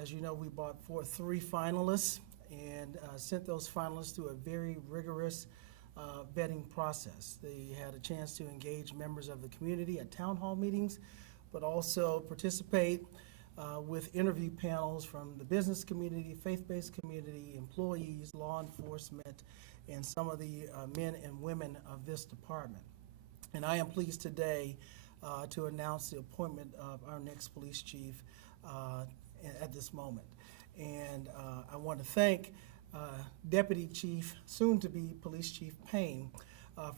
As you know, we brought forth 3 finalists and sent those finalists through a very rigorous vetting process. They had a chance to engage members of the community at town hall meetings, but also participate with interview panels from the business community, faith-based community, employees, law enforcement, and some of the men and women of this department. And I am pleased today to announce the appointment of our next police chief at this moment. And I want to thank Deputy Chief, soon-to-be Police Chief Payne,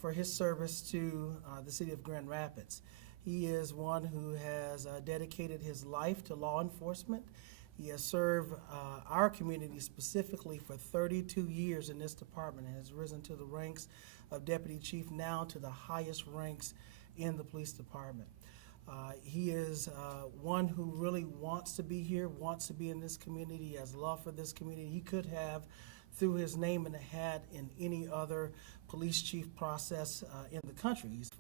for his service to the city of Grand Rapids. He is one who has dedicated his life to law enforcement. He has served our community specifically for 32 years in this department and has risen to the ranks of Deputy Chief, now to the highest ranks in the police department. He is one who really wants to be here, wants to be in this community. He has love for this community. He could have threw his name in the hat in any other police chief process in the country. He's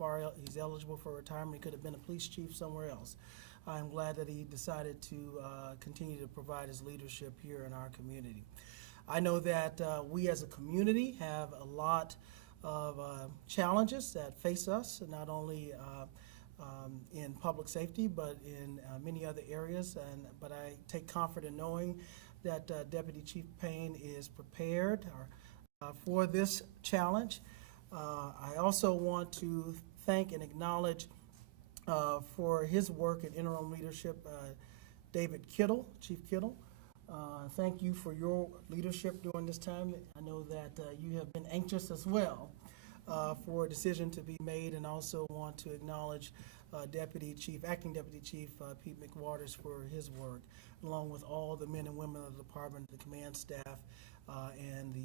eligible for retirement. He could have been a police chief somewhere else. I'm glad that he decided to continue to provide his leadership here in our community. I know that we as a community have a lot of challenges that face us, not only in public safety, but in many other areas. But I take comfort in knowing that Deputy Chief Payne is prepared for this challenge. I also want to thank and acknowledge for his work in interim leadership, David Kittle, Chief Kittle. Thank you for your leadership during this time. I know that you have been anxious as well for a decision to be made, and also want to acknowledge Acting Deputy Chief Pete McWaters for his work, along with all the men and women of the department, the command staff, and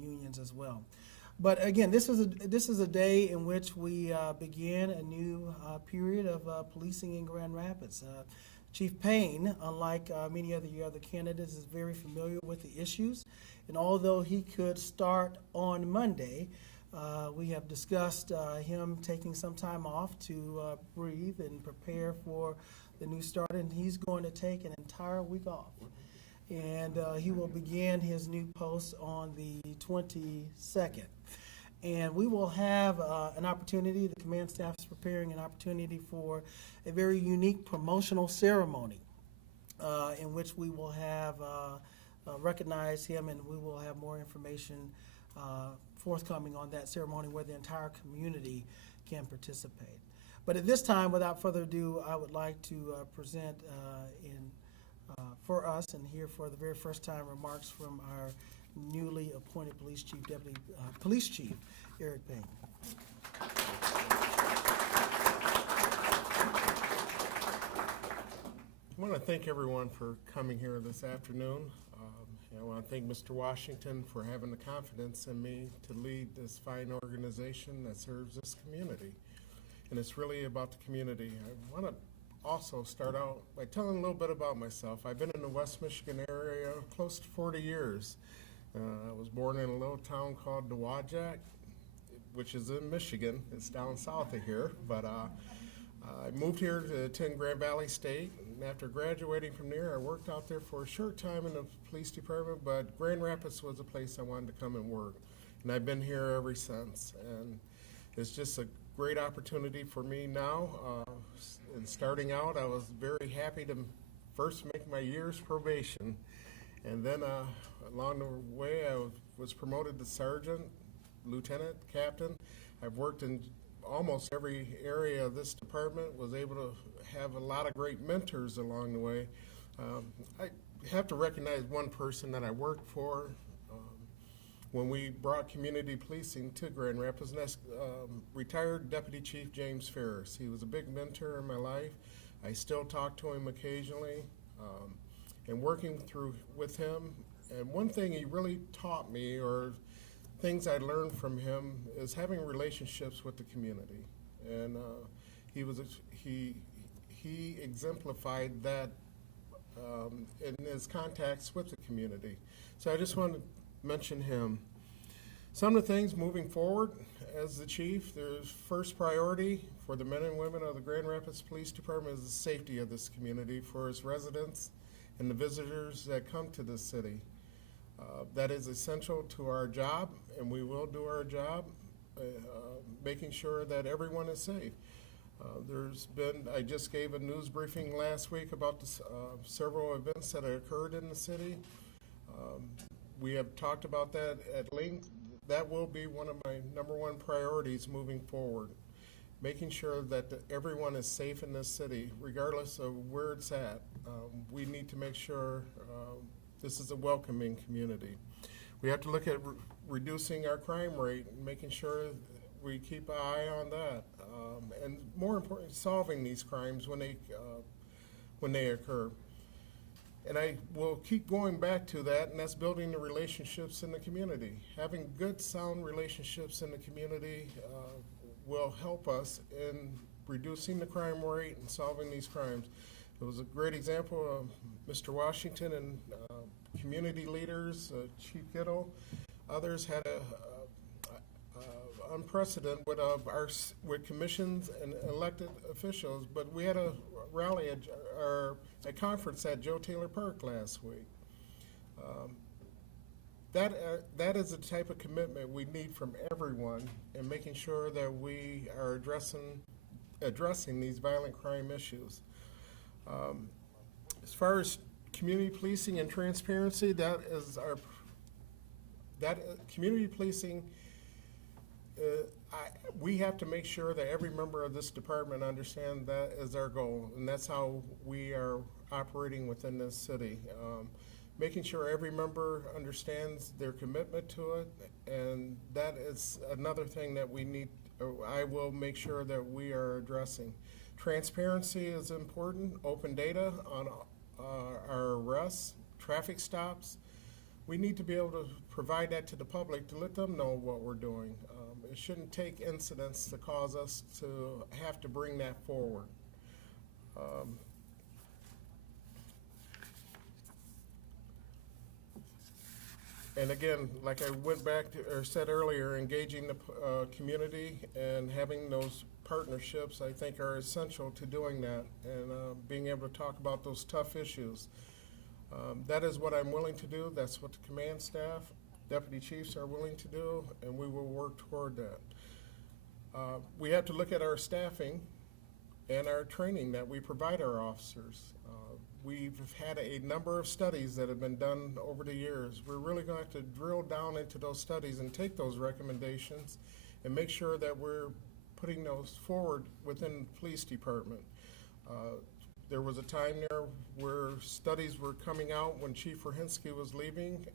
unions as well. But again, this is a day in which we begin a new period of policing in Grand Rapids. Chief Payne, unlike many of the other candidates, is very familiar with the issues, and although he could start on Monday, we have discussed him taking some time off to breathe and prepare for the new start, and he's going to take an entire week off. And he will begin his new post on the 22nd. And we will have an opportunity, the command staff is preparing an opportunity for a very unique promotional ceremony in which we will have recognize him, and we will have more information forthcoming on that ceremony where the entire community can participate. But at this time, without further ado, I would like to present for us and hear for the very first time remarks from our newly appointed Police Chief Eric Payne. I want to thank everyone for coming here this afternoon. I want to thank Mr. Washington for having the confidence in me to lead this fine organization that serves this community. And it's really about the community. I want to also start out by telling a little bit about myself. I've been in the West Michigan area close to 40 years. I was born in a little town called Dowagiac, which is in Michigan. It's down south of here. But I moved here to attend Grand Valley State. And after graduating from there, I worked out there for a short time in the police department, but Grand Rapids was a place I wanted to come and work. And I've been here ever since. And it's just a great opportunity for me now. And starting out, I was very happy to first make my year's probation. And then along the way, I was promoted to sergeant, lieutenant, captain. I've worked in almost every area of this department, was able to have a lot of great mentors along the way. I have to recognize one person that I worked for when we brought community policing to Grand Rapids, and that's retired Deputy Chief James Ferris. He was a big mentor in my life. I still talk to him occasionally, and working with him. And one thing he really taught me, or things I learned from him, is having relationships with the community. And he exemplified that in his contacts with the community. So I just want to mention him. Some of the things moving forward as the chief, there's first priority for the men and women of the Grand Rapids Police Department is the safety of this community for its residents and the visitors that come to the city. That is essential to our job, and we will do our job, making sure that everyone is safe. I just gave a news briefing last week about several events that have occurred in the city. We have talked about that at length. That will be one of my number one priorities moving forward, making sure that everyone is safe in this city, regardless of where it's at. We need to make sure this is a welcoming community. We have to look at reducing our crime rate and making sure we keep an eye on that. And more importantly, solving these crimes when they occur. And I will keep going back to that, and that's building the relationships in the community. Having good, sound relationships in the community will help us in reducing the crime rate and solving these crimes. It was a great example of Mr. Washington and community leaders, Chief Gittle, others had a unprecedented with commissions and elected officials, but we had a rally or a conference at Joe Taylor Park last week. That is the type of commitment we need from everyone in making sure that we are addressing these violent crime issues. As far as community policing and transparency, community policing. We have to make sure that every member of this department understands that is our goal, and that's how we are operating within this city. Making sure every member understands their commitment to it, and that is another thing that I will make sure that we are addressing. Transparency is important. Open data on our arrests, traffic stops. We need to be able to provide that to the public to let them know what we're doing. It shouldn't take incidents to cause us to have to bring that forward. And again, like I went back to, or said earlier, engaging the community and having those partnerships, I think, are essential to doing that and being able to talk about those tough issues. That is what I'm willing to do. That's what the command staff, deputy chiefs are willing to do, and we will work toward that. We have to look at our staffing and our training that we provide our officers. We've had a number of studies that have been done over the years. We're really going to have to drill down into those studies and take those recommendations and make sure that we're putting those forward within the police department. There was a time there where studies were coming out when Chief Rohinsky was leaving.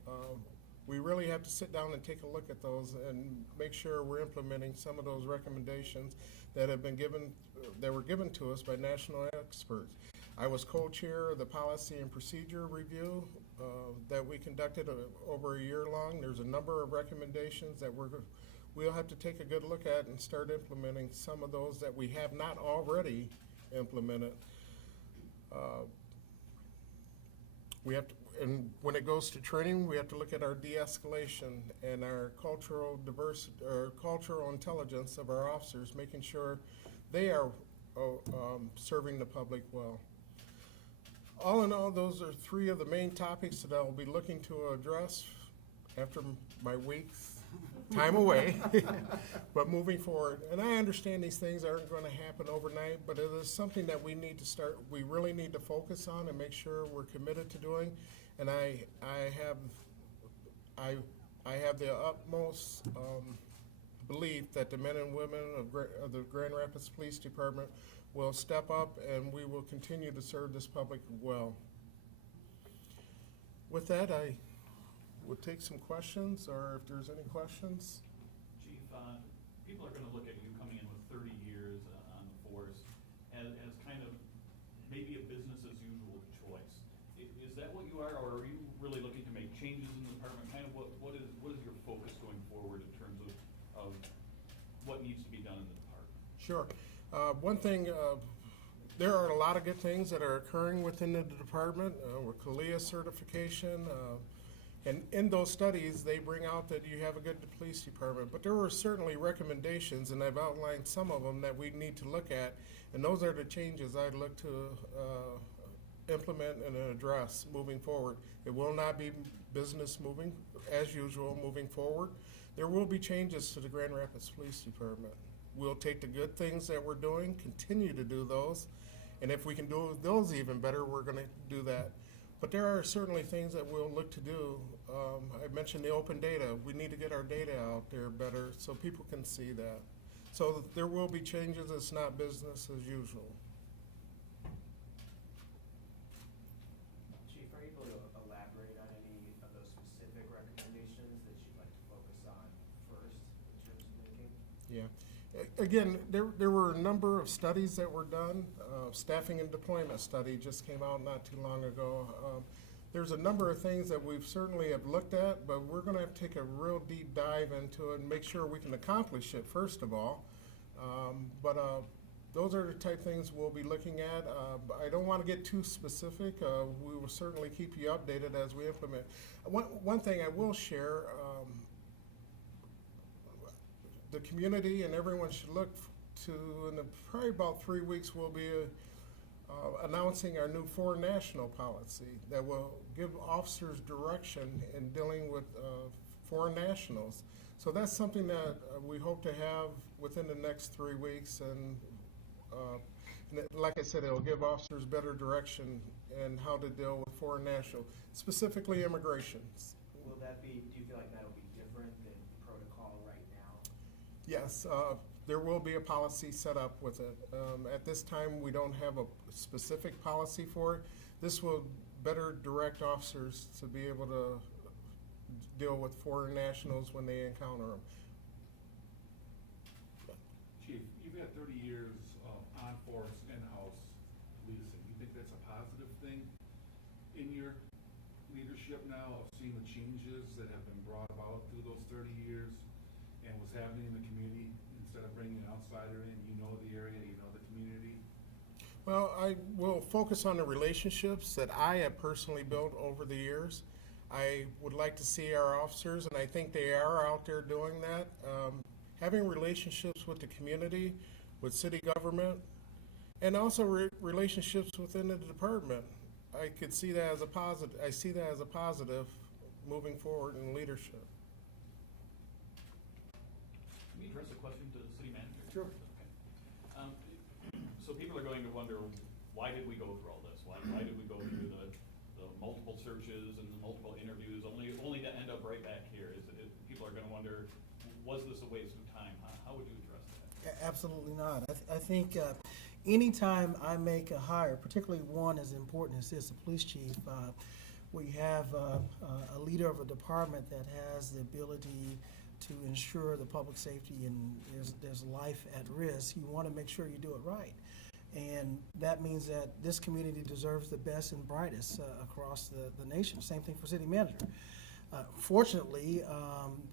We really have to sit down and take a look at those and make sure we're implementing some of those recommendations that have been that were given to us by national experts. I was co-chair of the policy and procedure review that we conducted over a year long. There's a number of recommendations that we'll have to take a good look at and start implementing some of those that we have not already implemented. We have to, and when it goes to training, we have to look at our de-escalation and our cultural diversity or cultural intelligence of our officers, making sure they are serving the public well. All in all, those are three of the main topics that I'll be looking to address after my week's time away, but moving forward. And I understand these things aren't going to happen overnight, but it is something that we really need to focus on and make sure we're committed to doing. And I have the utmost belief that the men and women of the Grand Rapids Police Department will step up and we will continue to serve this public well. With that, I will take some questions, or if there's any questions. Chief, people are going to look at you coming in with 30 years on the force as kind of maybe a business as usual choice. Is that what you are, or are you really looking to make changes in the department? Kind of what is your focus going forward in terms of what needs to be done in the department? Sure. One thing, there are a lot of good things that are occurring within the department with CALEA certification. And in those studies, they bring out that you have a good police department. But there were certainly recommendations, and I've outlined some of them that we need to look at. And those are the changes I'd look to implement and address moving forward. It will not be business moving as usual moving forward. There will be changes to the Grand Rapids Police Department. We'll take the good things that we're doing, continue to do those, and if we can do those even better, we're going to do that. But there are certainly things that we'll look to do. I mentioned the open data. We need to get our data out there better so people can see that. So there will be changes. It's not business as usual. Chief, are you able to elaborate on any of those specific recommendations that you'd like to focus on first in terms of making? Yeah. Again, there were a number of studies that were done. Staffing and deployment study just came out not too long ago. There's a number of things that we've certainly have looked at, but we're going to have to take a real deep dive into it and make sure we can accomplish it, first of all. Those are the type things we'll be looking at. I don't want to get too specific. We will certainly keep you updated as we implement. One thing I will share, the community and everyone should look to, in probably about 3 weeks, we'll be announcing our new foreign national policy that will give officers direction in dealing with foreign nationals. So that's something that we hope to have within the next 3 weeks, and like I said, it'll give officers better direction in how to deal with foreign national, specifically immigrations. Will that be, do you feel like that'll be different than protocol right now? Yes, there will be a policy set up with it. At this time, we don't have a specific policy for it. This will better direct officers to be able to deal with foreign nationals when they encounter them. Chief, you've had 30 years of on-force, in-house policing. You think that's a positive thing in your leadership now of seeing the changes that have been brought about through those 30 years and what's happening in the community instead of bringing an outsider in? You know the area, you know the community. Well, I will focus on the relationships that I have personally built over the years. I would like to see our officers, and I think they are out there doing that, having relationships with the community, with city government, and also relationships within the department. I could see that as a positive. I see that as a positive moving forward in leadership. Can we address a question to the city manager? Sure. Okay. So people are going to wonder, why did we go through all this? Why did we go through the multiple searches and the multiple interviews, only to end up right back here? People are going to wonder, was this a waste of time? How would you address that? Absolutely not. I think anytime I make a hire, particularly one as important as this, the police chief, we have a leader of a department that has the ability to ensure the public safety and there's life at risk. You want to make sure you do it right. And that means that this community deserves the best and brightest across the nation. Same thing for city manager. Fortunately,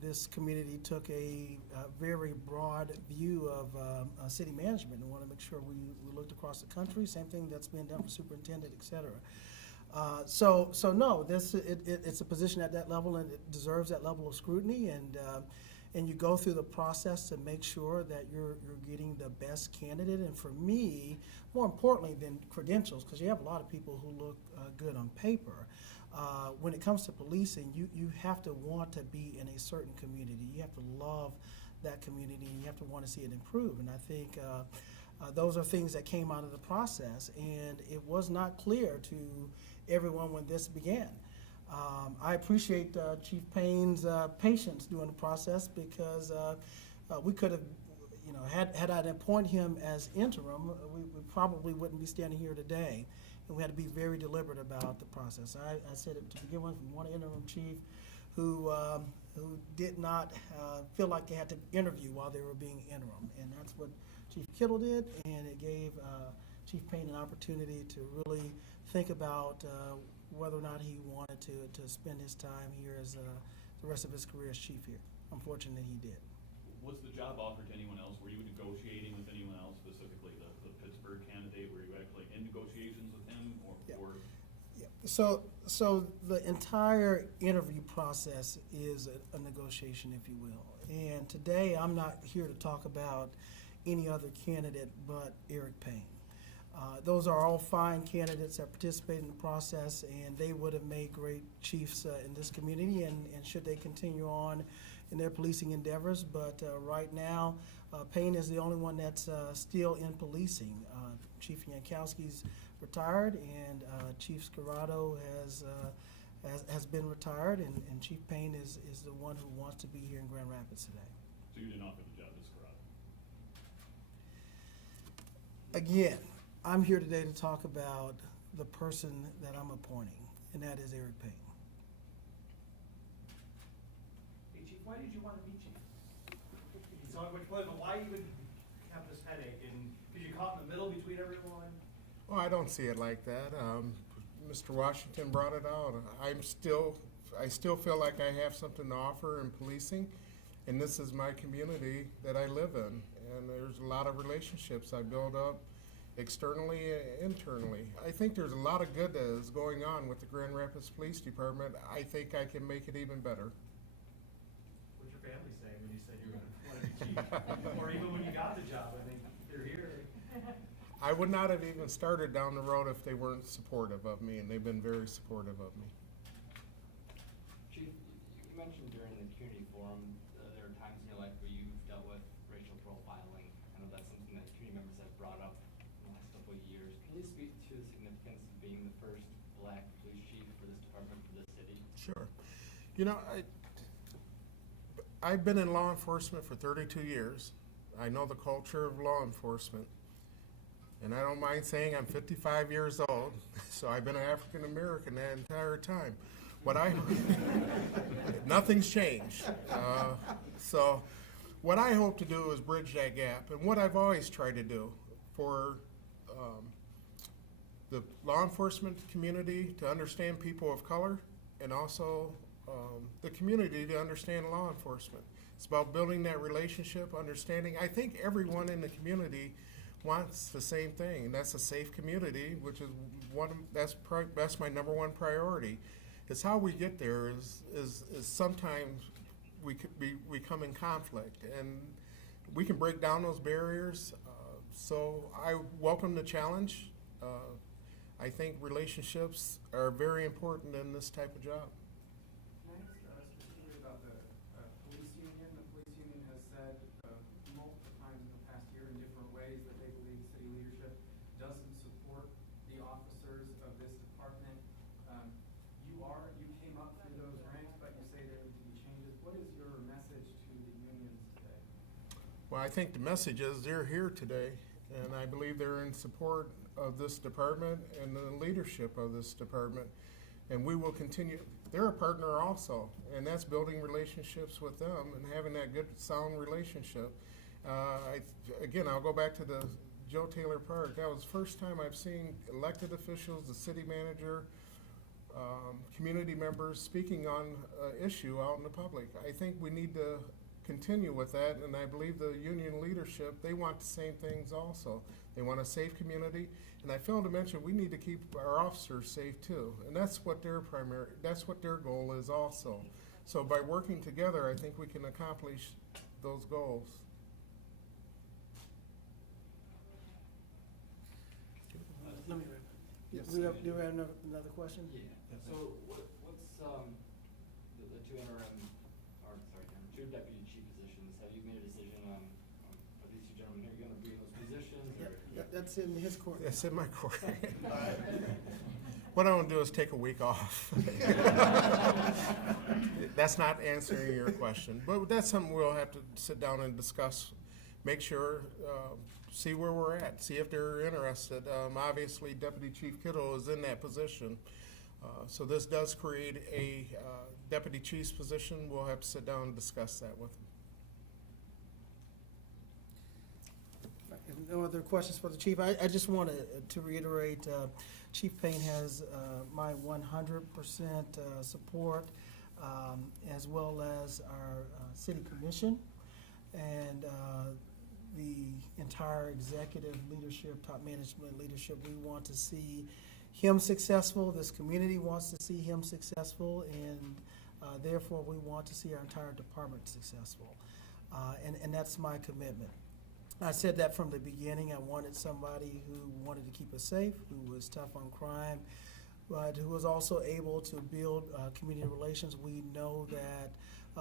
this community took a very broad view of city management and want to make sure we looked across the country. Same thing that's being done for superintendent, et cetera. So no, it's a position at that level, and it deserves that level of scrutiny. And you go through the process to make sure that you're getting the best candidate. And for me, more importantly than credentials, because you have a lot of people who look good on paper. When it comes to policing, you have to want to be in a certain community. You have to love that community, and you have to want to see it improve. And I think those are things that came out of the process, and it was not clear to everyone when this began. I appreciate Chief Payne's patience during the process, because we could have, had I appointed him as interim, we probably wouldn't be standing here today. And we had to be very deliberate about the process. I said it to begin with, we want an interim chief who did not feel like they had to interview while they were being interim. And that's what Chief Kittle did, and it gave Chief Payne an opportunity to really think about whether or not he wanted to spend his time here as the rest of his career as chief here. I'm fortunate he did. Was the job offered to anyone else? Were you negotiating with anyone else, specifically the Pittsburgh candidate? Were you actually in negotiations with him, or? Yeah. Or? Yeah. So the entire interview process is a negotiation, if you will. And today I'm not here to talk about any other candidate but Eric Payne. Those are all fine candidates that participate in the process, and they would have made great chiefs in this community, and should they continue on in their policing endeavors. But right now, Payne is the only one that's still in policing. Chief Yankowski's retired, and Chief Scarrato has been retired, and Chief Payne is the one who wants to be here in Grand Rapids today. So you didn't offer the job to Scarrato? Again, I'm here today to talk about the person that I'm appointing, and that is Eric Payne. Hey, Chief, why did you want to be chief? He's on which one, but why even have this headache? And did you caught in the middle between everyone? Well, I don't see it like that. Mr. Washington brought it out. I still feel like I have something to offer in policing, and this is my community that I live in. And there's a lot of relationships I build up externally and internally. I think there's a lot of good that is going on with the Grand Rapids Police Department. I think I can make it even better. What's your family saying when you said you were going to want to be chief? Or even when you got the job, I mean, you're here. I would not have even started down the road if they weren't supportive of me, and they've been very supportive of me. Chief, you mentioned during the community forum, there are times in your life where you've dealt with racial profiling. I know that's something that community members have brought up in the last couple of years. Can you speak to the significance of being the first black police chief for this department, for this city? Sure. You know, I've been in law enforcement for 32 years. I know the culture of law enforcement. And I don't mind saying I'm 55 years old, so I've been an African American that entire time. Nothing's changed. So what I hope to do is bridge that gap, and what I've always tried to do for the law enforcement community to understand people of color, and also the community to understand law enforcement. It's about building that relationship, understanding. I think everyone in the community wants the same thing, and that's a safe community, which is that's my number one priority. It's how we get there is sometimes we come in conflict, and we can break down those barriers. So I welcome the challenge. I think relationships are very important in this type of job. Can I ask specifically about the police union? The police union has said multiple times in the past year in different ways that they believe city leadership doesn't support the officers of this department. You came up through those ranks, but you say there need to be changes. What is your message to the unions today? Well, I think the message is they're here today, and I believe they're in support of this department and the leadership of this department. And we will continue. They're a partner also, and that's building relationships with them and having that good, sound relationship. Again, I'll go back to the Joe Taylor Park. That was the first time I've seen elected officials, the city manager, community members speaking on an issue out in the public. I think we need to continue with that, and I believe the union leadership, they want the same things also. They want a safe community, and I failed to mention we need to keep our officers safe too, and that's what their goal is also. So by working together, I think we can accomplish those goals. Let me Yes. do we have another question? Yeah. So what's the two two deputy chief positions? Have you made a decision on are these two gentlemen here going to be in those positions? Or? That's in his court. It's in my court. What I want to do is take a week off. That's not answering your question, but that's something we'll have to sit down and discuss. Make sure, see where we're at, see if they're interested. Obviously, Deputy Chief Kittle is in that position. So this does create a deputy chief's position. We'll have to sit down and discuss that with them. If no other questions for the chief, I just want to reiterate, Chief Payne has my 100% support, as well as our city commission and the entire executive leadership, top management leadership. We want to see him successful. This community wants to see him successful, and therefore we want to see our entire department successful. And that's my commitment. I said that from the beginning. I wanted somebody who wanted to keep us safe, who was tough on crime, but who was also able to build community relations. We know that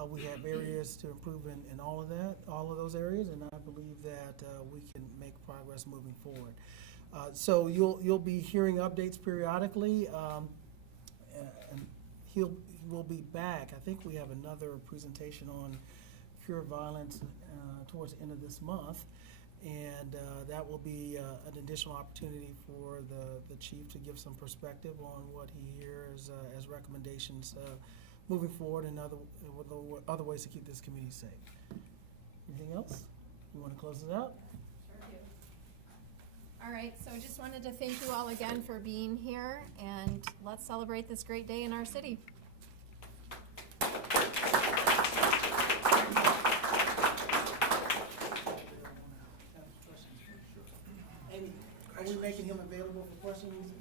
we have areas to improve in all of those areas, and I believe that we can make progress moving forward. So you'll be hearing updates periodically, and we'll be back. I think we have another presentation on pure violence towards the end of this month. And that will be an additional opportunity for the chief to give some perspective on what he hears as recommendations moving forward and other ways to keep this community safe. Anything else? You want to close it out? Sure do. All right, so I just wanted to thank you all again for being here, and let's celebrate this great day in our city. Amy, are we making him available for questions?